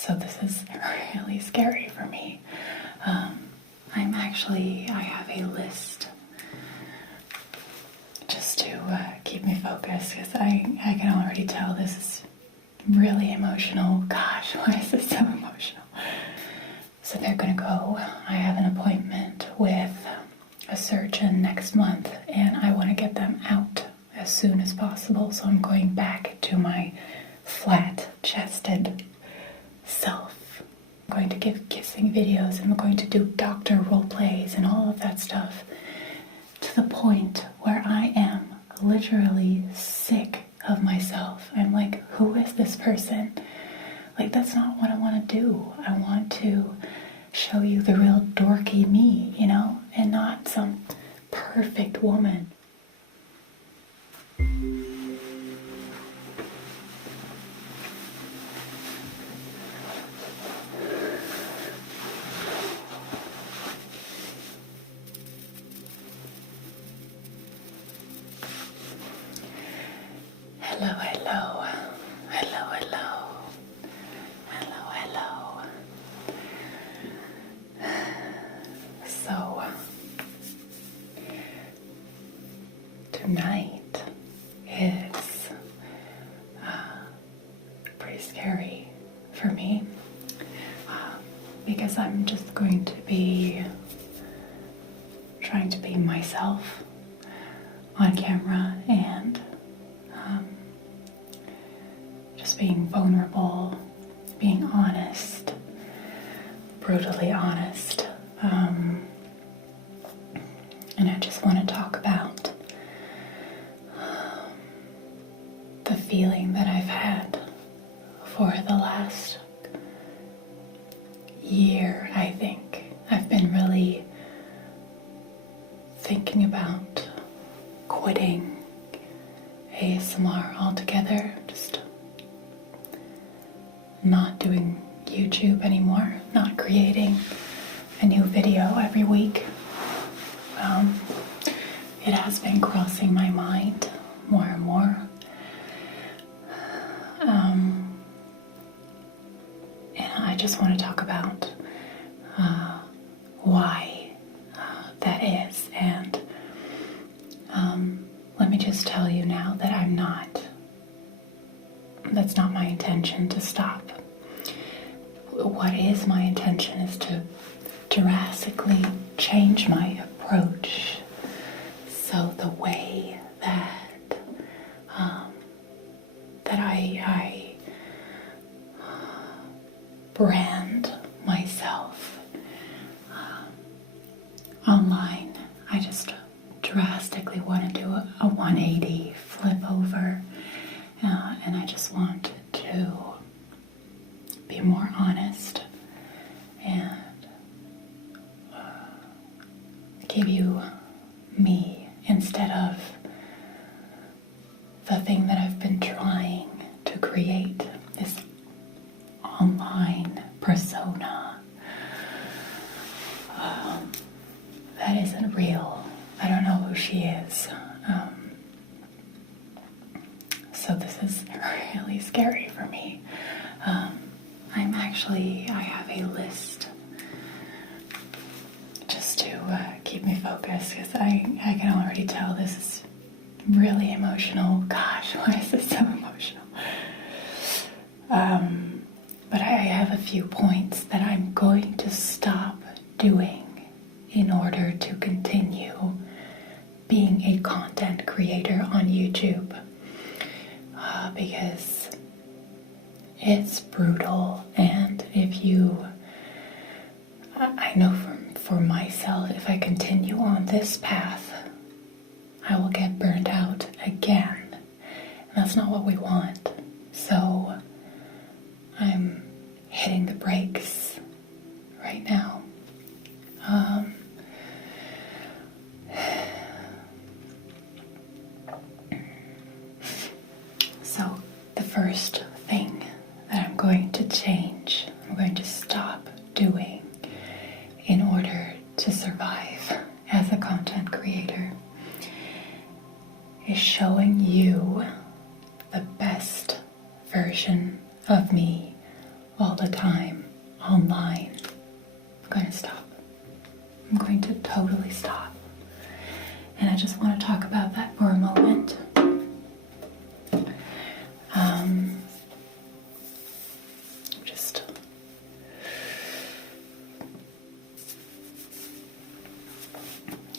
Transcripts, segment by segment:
So this is really scary for me. I have a list just to keep me focused, because I can already tell this is really emotional. Gosh, why is this so emotional? So they're gonna go. I have an appointment with a surgeon next month, and I want to get them out as soon as possible. So I'm going back to my flat-chested self. I'm going to give kissing videos, and I'm going to do doctor role plays and all of that stuff, to the point where I am literally sick of myself. I'm like, who is this person? Like, that's not what I want to do. I want to show you the real dorky me, and not some perfect woman. Hello, hello, hello, hello, hello, hello. So, tonight is pretty scary for me, because I'm just going to be trying to be myself on camera, and just being vulnerable, being honest, brutally honest. And I just want to talk about the feeling that I've had for the last year, I think. I've been really thinking about quitting ASMR altogether, just not doing YouTube anymore, not creating a new video every week. It has been crossing my mind more and more. And I just want to talk about why that is. And let me just tell you now that that's not my intention to stop. What is my intention is to drastically change my approach. So the way that I brand myself online, I just drastically want to do a 180 flip over, and I just want to be more honest and give you me instead of the thing that I've been trying to create, this online persona that isn't real. I don't know who she is. So this is really scary for me. I have a list just to keep me focused, because I can already tell this is really emotional. Gosh, why is this so emotional? But I have a few points that I'm going to stop doing in order to continue being a content creator on YouTube, because it's brutal. And I know for myself, if I continue on this path, I will get burned out again. And that's not what we want. So I'm hitting the brakes right now. So the first thing that I'm going to change, I'm going to stop doing in order to survive as a content creator, is showing you the best version of me all the time online. I'm going to stop. I'm going to totally stop. And I just want to talk about that for a moment.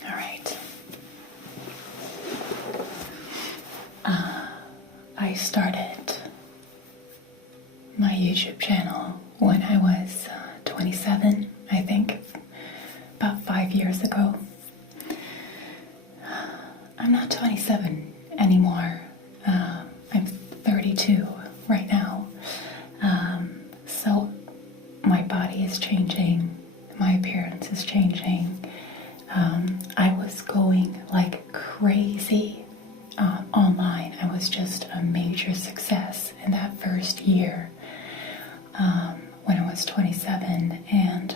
All right. I started my YouTube channel when I was 27, I think, about 5 years ago. I'm not 27 anymore. I'm 32 right now. So my body is changing. My appearance is changing. I was going like crazy online. I was just a major success in that first year when I was 27, and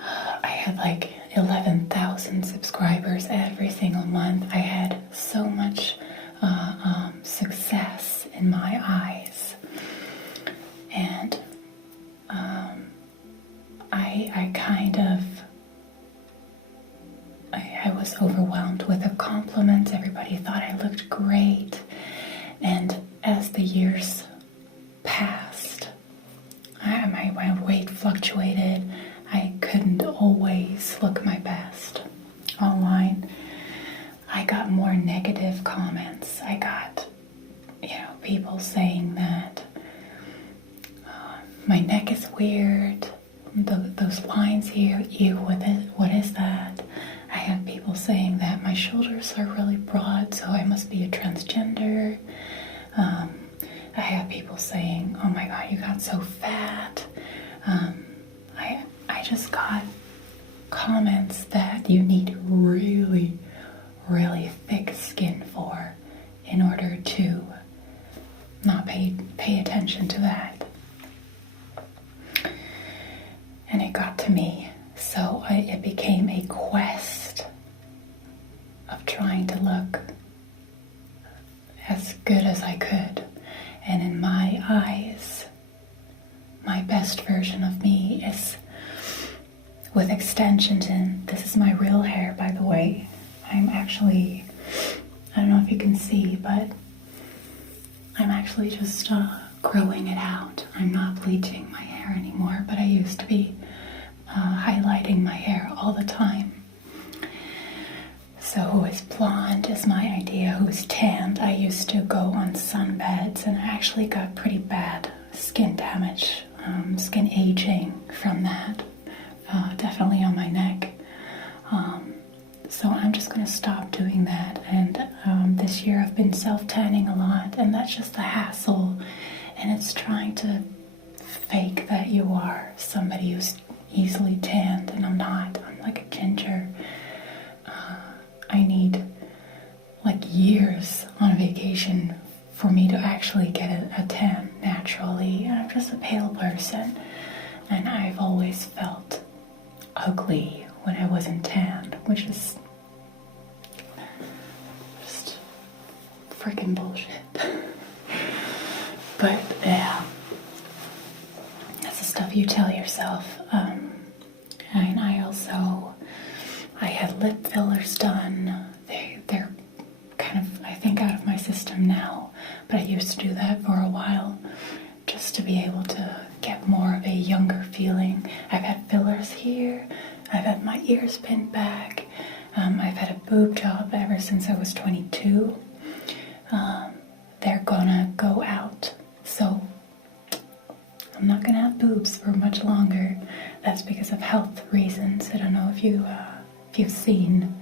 I had like 11,000 subscribers every single month. I had so much success in my eyes, and I was overwhelmed with the compliments. Everybody thought I looked great, and as the years passed, my weight fluctuated. I couldn't always look my best online. I got more negative comments. I got, people saying that my neck is weird. Those lines here, ew, what is that? I had people saying that my shoulders are really broad, so I must be a transgender. I had people saying, oh my God, you got so fat. I just got comments that you need really, really thick skin for in order to not pay attention to that. And it got to me. So it became a quest of trying to look as good as I could. And in my eyes, my best version of me is with extensions in. This is my real hair, by the way. I'm actually, I don't know if you can see, but I'm actually just growing it out. I'm not bleaching my hair anymore, but I used to be highlighting my hair all the time. So who is blonde is my idea. Who's tanned? I used to go on sunbeds, and I actually got pretty bad skin damage, skin aging from that. Definitely on my neck. So I'm just going to stop doing that. And this year I've been self-tanning a lot, and that's just a hassle. And it's trying to fake that you are somebody who's easily tanned, and I'm not. I'm like a ginger. I need like years on vacation for me to actually get a tan naturally. I'm just a pale person, and I've always felt ugly when I wasn't tanned, which is just freaking bullshit. But yeah, that's the stuff you tell yourself. And I had lip fillers done. They're kind of, I think, out of my system now, but I used to do that for a while just to be able to get more of a younger feeling. I've had fillers here. I've had my ears pinned back. I've had a boob job ever since I was 22. They're gonna go out, so I'm not gonna have boobs for much longer. That's because of health reasons. I don't know if you've seen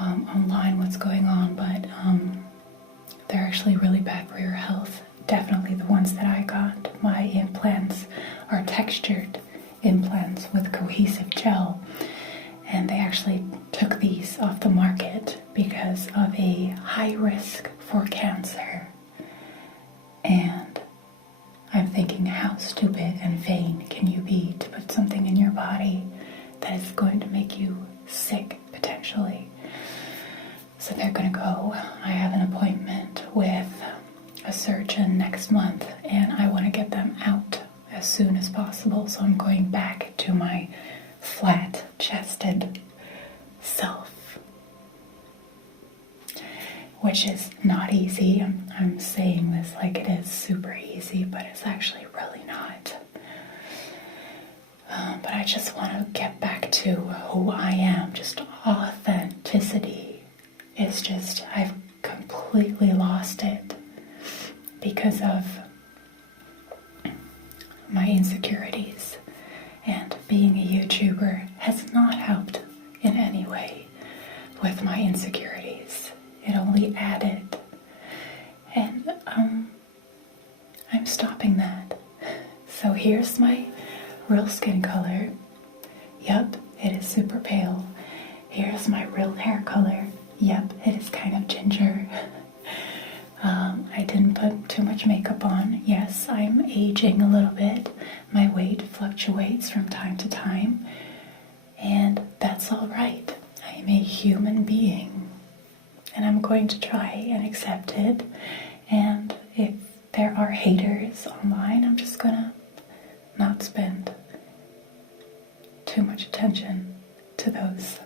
online what's going on, but they're actually really bad for your health. Definitely the ones that I got. My implants are textured implants with cohesive gel, and they actually took these off the market because of a high risk for cancer. And I'm thinking, how stupid and vain can you be to put something in your body that is going to make you sick, potentially? So they're going to go. I have an appointment with a surgeon next month, and I want to get them out as soon as possible. So I'm going back to my flat-chested self, which is not easy. I'm saying this like it is super easy, but it's actually really not. But I just want to get back to who I am. Just authenticity is just, I've completely lost it because of my insecurities. And being a YouTuber has not helped in any way with my insecurities. It only added. And I'm stopping that. So here's my real skin color. Yep, it is super pale. Here's my real hair color. Yep, it is kind of ginger. I didn't put too much makeup on. Yes, I'm aging a little bit. My weight fluctuates from time to time, and that's all right. I am a human being, and I'm going to try and accept it. And if there are haters online, I'm just gonna not spend too much attention to those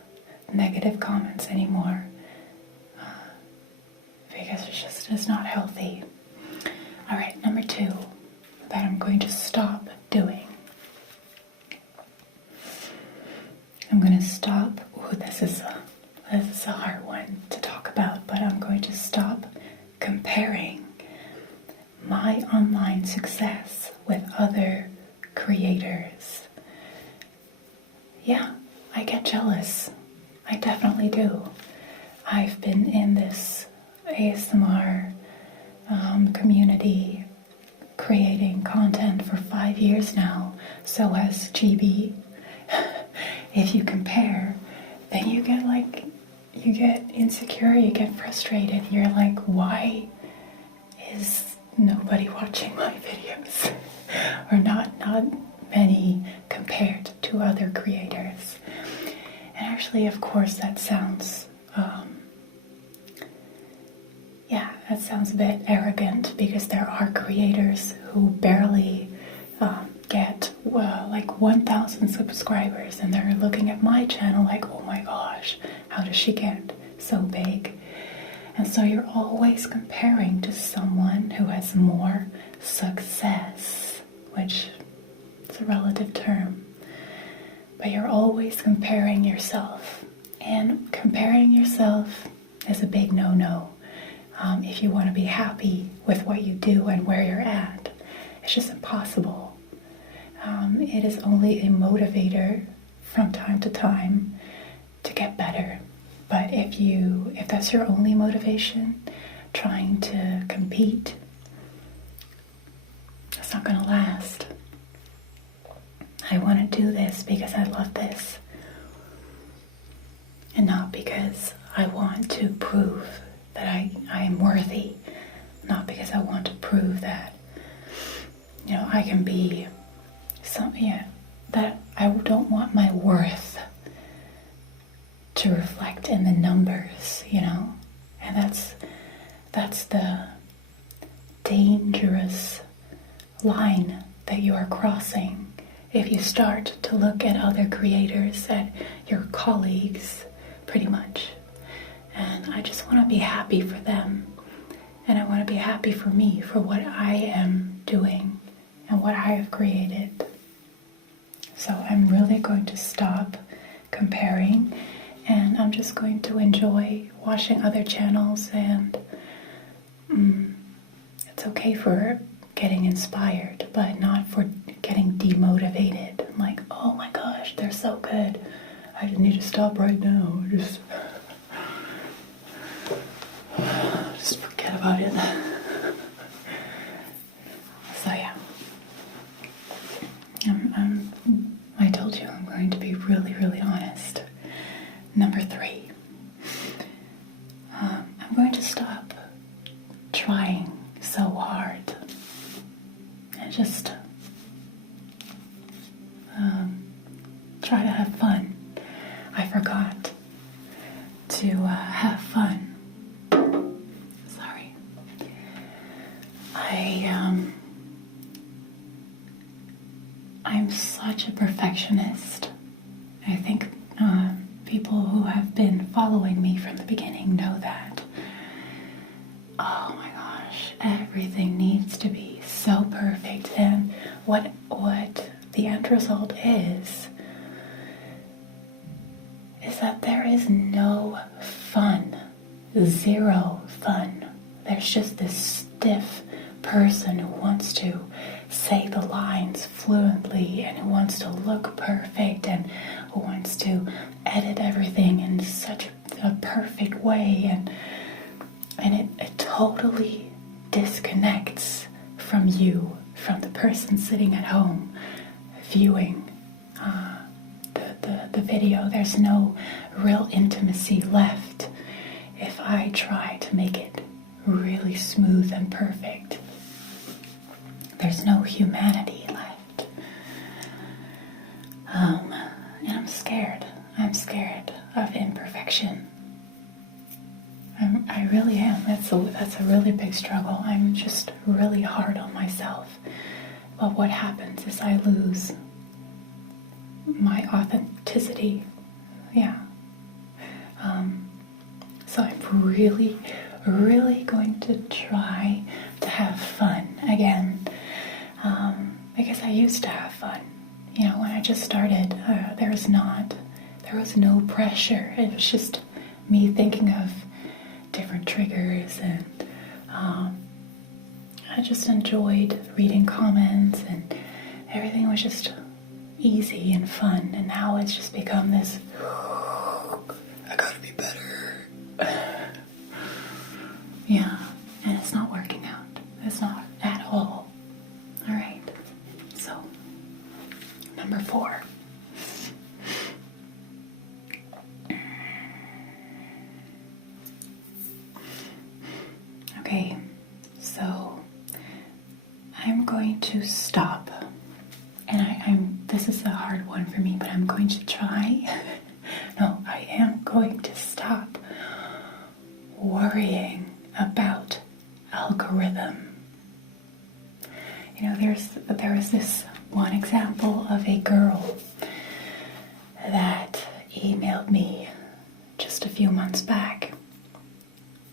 negative comments anymore, because it's not healthy. All right, number 2 that I'm going to stop doing. I'm going to stop. This is a hard one to talk about, but I'm going to stop comparing my online success with other creators. Yeah, I get jealous. I definitely do. I've been in this ASMR community creating content for 5 years now. So has GB. If you compare, then you get insecure, you get frustrated. You're like, why is nobody watching my videos? Or not many compared to other creators. And actually, of course, that sounds a bit arrogant, because there are creators who barely get like 1,000 subscribers, and they're looking at my channel like, oh my gosh, how does she get so big? And so you're always comparing to someone who has more success, which is a relative term. But you're always comparing yourself. And comparing yourself is a big no-no. If you want to be happy with what you do and where you're at, it's just impossible. It is only a motivator from time to time to get better. But if that's your only motivation, trying to compete, it's not going to last. I want to do this because I love this, and not because I want to prove that I am worthy, not because I want to prove that, I can be that I don't want my worth to reflect in the numbers, and that's the dangerous line that you are crossing if you start to look at other creators, at your colleagues, pretty much. And I just want to be happy for them, and I want to be happy for me, for what I am doing and what I have created. So I'm really going to stop comparing, and I'm just going to enjoy watching other channels, and it's okay for getting inspired, but not for getting demotivated. I'm like, oh my gosh, they're so good. I just need to stop right now. Just forget about it. So yeah, I told you I'm going to be really, really honest. Number 3, I'm going to stop trying so hard and just try to have fun. I forgot to have fun. Sorry. I'm such a perfectionist. I think people who have been following me from the beginning know that. Oh my gosh, everything needs to be so perfect. And what the end result is that there is no fun, zero fun. There's just this stiff person who wants to say the lines fluently and who wants to look perfect and who wants to edit everything in such a perfect way, and it totally disconnects from you, from the person sitting at home viewing the video. There's no real intimacy left if I try to make it really smooth and perfect. There's no humanity left. And I'm scared. I'm scared of imperfection. I really am. That's a really big struggle. I'm just really hard on myself. But what happens is I lose my authenticity. Yeah. So I'm really, really going to try to have fun again. Because I used to have fun. You know, when I just started, there was no pressure. It was just me thinking of different triggers, and I just enjoyed reading comments, and everything was just easy and fun. And now it's just become this, I gotta be better. Yeah, and it's not working out. It's not at all. Alright, so number 4. Okay, so I'm going to stop, and this is a hard one for me, but I'm going to try. No, I am going to stop worrying about algorithm. You know, there was this one example of a girl that emailed me just a few months back,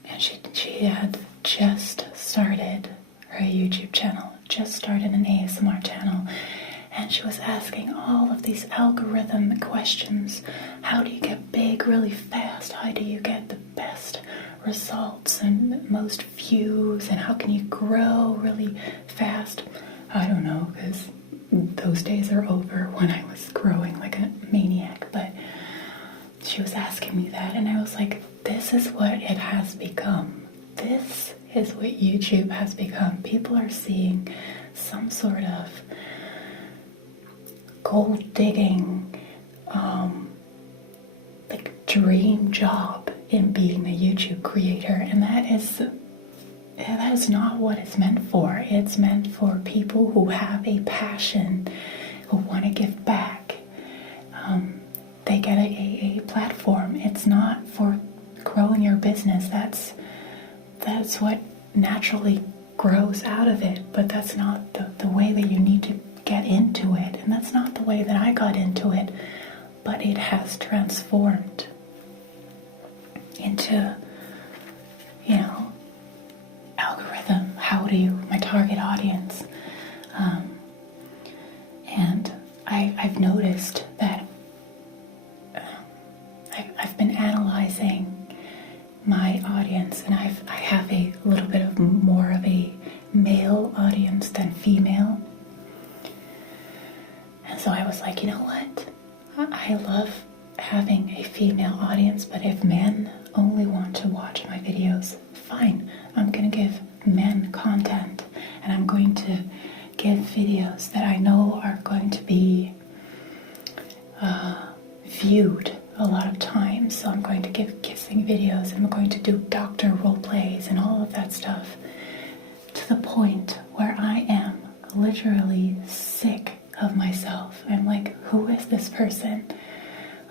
and she had just started her YouTube channel, just started an ASMR channel, and she was asking all of these algorithm questions. How do you get big really fast? How do you get the best results and most views? And how can you grow really fast? I don't know, because those days are over when I was growing like a maniac. But she was asking me that, and I was like, this is what it has become. This is what YouTube has become. People are seeing some sort of gold digging, like dream job in being a YouTube creator, and that is not what it's meant for. It's meant for people who have a passion, who want to give back. They get a platform. It's not for growing your business. That's what naturally grows out of it, but that's not the way that you need to get into it, and that's not the way that I got into it, but it has transformed into, you know, algorithm, my target audience, and I've noticed that I've been analyzing my audience, and I have a little bit of more of a male audience than female. And so I was like, you know what? I love having a female audience, but if men only want to watch my videos, fine. I'm going to give men content, and I'm going to give videos that I know are going to be viewed a lot of times. So I'm going to give kissing videos, and I'm going to do doctor role plays and all of that stuff, to the point where I am literally sick of myself. I'm like, who is this person?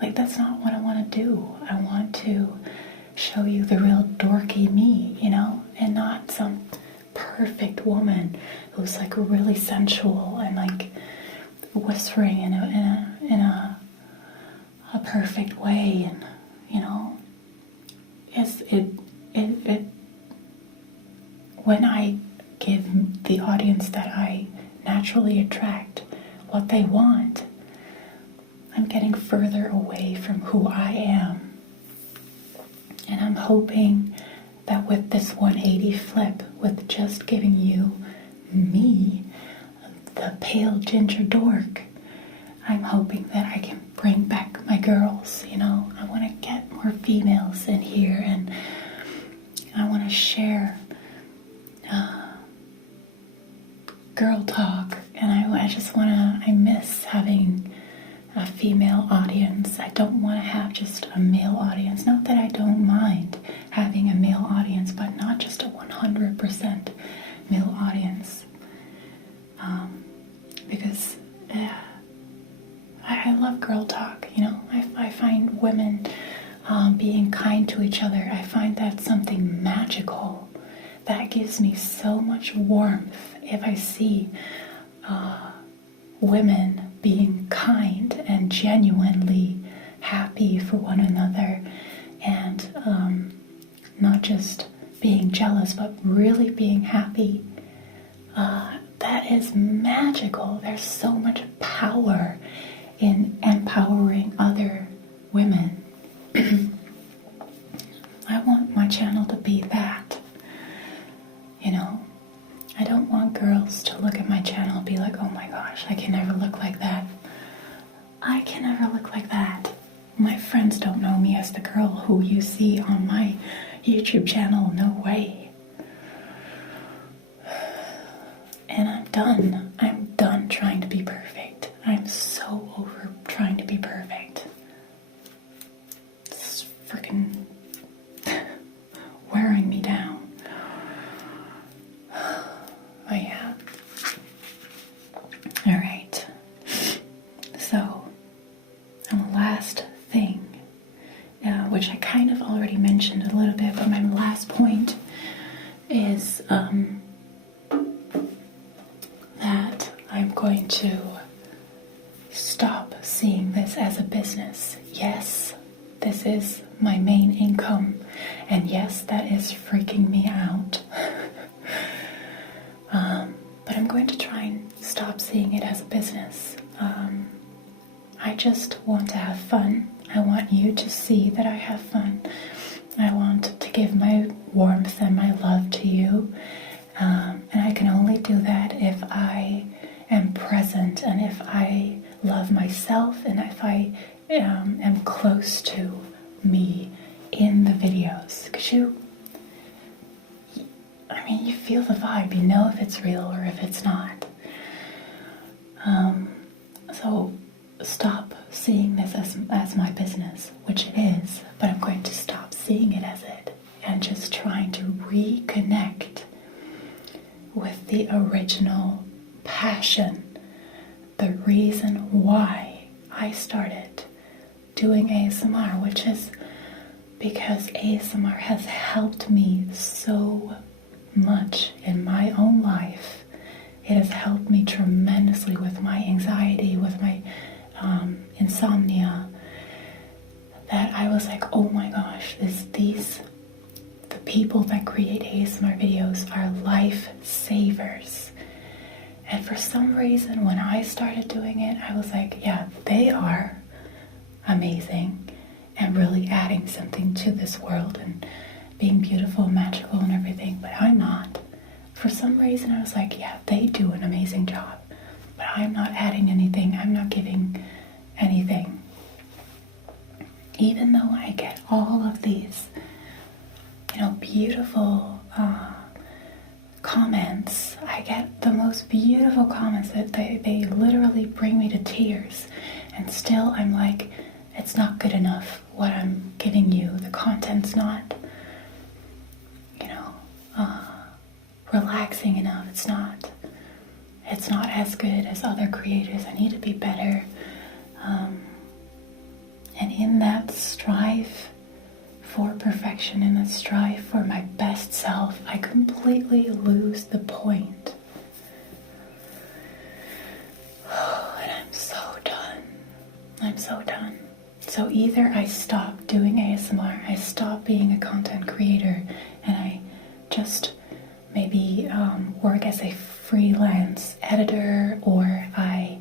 Like, that's not what I want to do. I want to show you the real dorky me, you know, and not some perfect woman who's like really sensual and like whispering in a perfect way, and it when I give the audience that I naturally attract what they want, I'm getting further away from who I am. And I'm hoping that with this 180 flip, with just giving you me, the pale ginger dork, I'm hoping that I can bring back my girls. I want to get more females in here, and I want to share girl talk, and I miss having a female audience. I don't want to have just a male audience. Not that I don't mind having a male audience, but not just a 100% male audience. Because I love girl talk, I find women being kind to each other. I find that something magical that gives me so much warmth if I see women being kind and genuinely happy for one another, and not just being jealous, but really being happy. That is magical. There's so much power in empowering other women. I want my channel to be that. I don't want girls to look at my channel and be like, oh my gosh, I can never look like that. I can never look like that. My friends don't know me as the girl who you see on my YouTube channel. No way. And I'm done. I'm done trying to be perfect. I'm so over trying to be perfect. It's freaking wearing me down. Oh yeah. Alright. So, and the last thing, which I kind of already mentioned a little bit, but my last point is that I'm going to stop seeing this as a business. Yes, this is my main income, and yes, that is freaking me out. But I'm going to try and stop seeing it as a business. I just want to have fun. I want you to see that I have fun. I want to give my warmth and my love to you. And I can only do that if I am present, and if I love myself, and if I am close to me in the videos. Because you feel the vibe. You know if it's real or if it's not. So stop seeing this as my business, which it is, but I'm going to stop seeing it as it, and just trying to reconnect with the original passion, the reason why I started doing ASMR, which is because ASMR has helped me so much in my own life. It has helped me tremendously with my anxiety, with my insomnia, that I was like, oh my gosh, the people that create ASMR videos are lifesavers. And for some reason, when I started doing it, I was like, yeah, they are amazing and really adding something to this world and being beautiful and magical and everything, but I'm not. For some reason, I was like, yeah, they do an amazing job, but I'm not adding anything. I'm not giving anything. Even though I get all of these, beautiful comments, I get the most beautiful comments that they literally bring me to tears, and still I'm like, it's not good enough what I'm giving you. The content's not, relaxing enough. It's not as good as other creators. I need to be better. And in that strive for perfection, in that strive for my best self, I completely lose the point. And I'm So either I stop doing ASMR, I stop being a content creator, and I just maybe work as a freelance editor, or I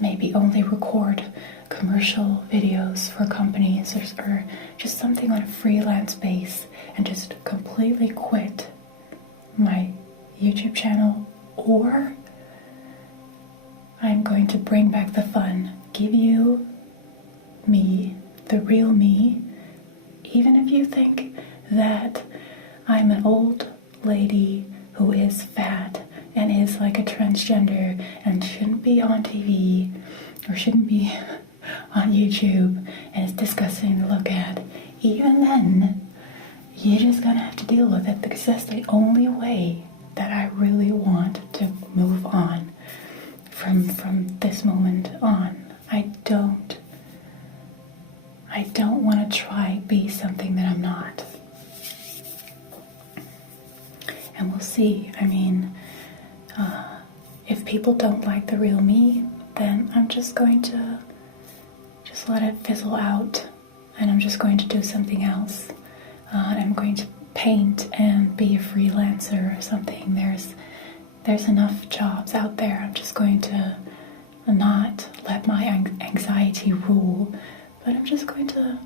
maybe only record commercial videos for companies, or just something on a freelance base, and just completely quit my YouTube channel, or I'm going to bring back the fun, give you me, the real me, even if you think that I'm an old lady who is fat and is like a transgender and shouldn't be on TV or shouldn't be on YouTube and is disgusting to look at. Even then, you're just gonna have to deal with it, because that's the only way that I really want to move on from this moment on. I don't want to try be something that I'm not. And we'll see. I mean, if people don't like the real me, then I'm just going to just let it fizzle out, and I'm just going to do something else. I'm going to paint and be a freelancer or something. There's enough jobs out there. I'm just going to not let my anxiety rule, but I'm just going to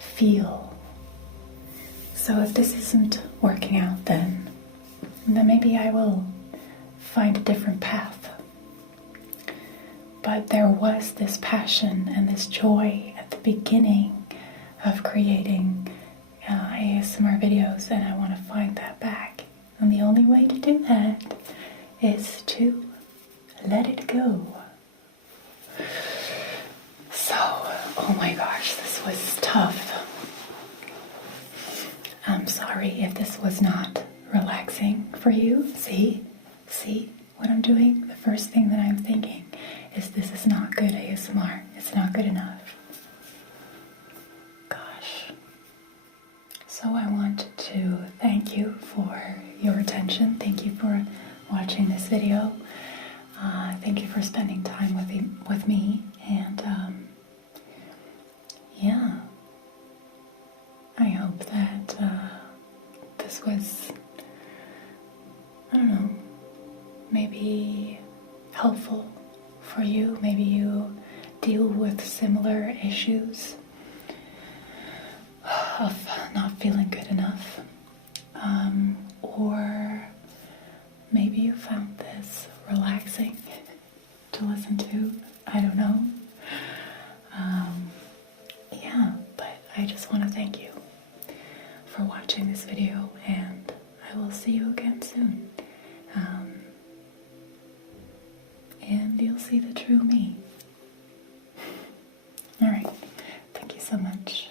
feel. So if this isn't working out, then maybe I will find a different path. But there was this passion and this joy at the beginning of creating ASMR videos, and I want to find that back. And the only way to do that is to let it go. So, oh my gosh, this was tough. I'm sorry if this was not relaxing for you. See what I'm doing? The first thing that I'm thinking is this is not good ASMR. It's not good enough. Gosh. So I want to thank you for your attention. Thank you for watching this video. Thank you for spending time with me. And yeah, I hope that this was, I don't know, maybe helpful for you. Maybe you deal with similar issues of not feeling good enough, or maybe you found this relaxing to listen to. I don't know. Yeah, but I just want to thank you for watching this video, and I will see you again soon. And you'll see the true me. Alright, thank you so much.